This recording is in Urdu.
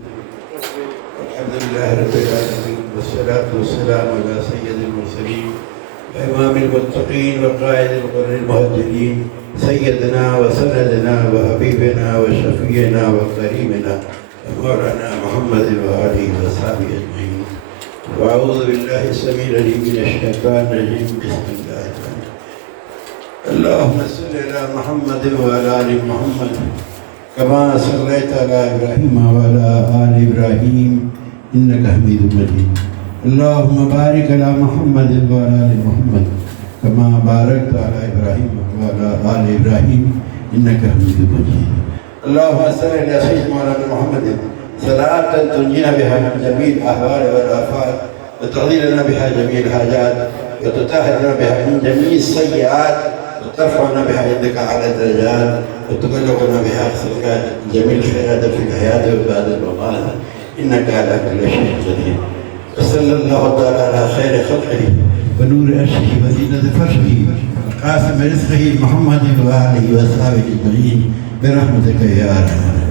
الحمد لله رب العالمين، والصلاة والسلام على سيد المرسلين وإمام المتقين وقائد الغر المهجرين سيدنا وسندنا وحبيبنا وشفينا وكريمنا ومولانا محمد وآله وصحبه أجمعين. وأعوذ بالله السميع العليم من الشيطان الرجيم. بسم الله الرحمن الرحيم. اللهم صل على محمد وعلى آل محمد كما صليت على إبراهيم وعلى آل إبراهيم إنك حميد مجيد. اللهم بارك على محمد وعلى آل محمد كما باركت على إبراهيم وعلى آل إبراهيم إنك حميد مجيد. اللهم صل على سيدنا مولانا محمد صلاة تنجينا بها من جميع الأهوال والآفات وتقضي لنا بها جميع الحاجات وتطهرنا بها من جميع السيئات وترفعنا بها عندك على الدرجات وتبلغنا بها أقصى جميع الخيرات في الحياة وبعد الممات إنك على كل شيء قدير. وصلى الله تعالى على خير خلقه ونور عرشه وزينة فرشه وقاسم رزقه محمد وآله وأصحابه أجمعين برحمتك يا أرحم الراحمين.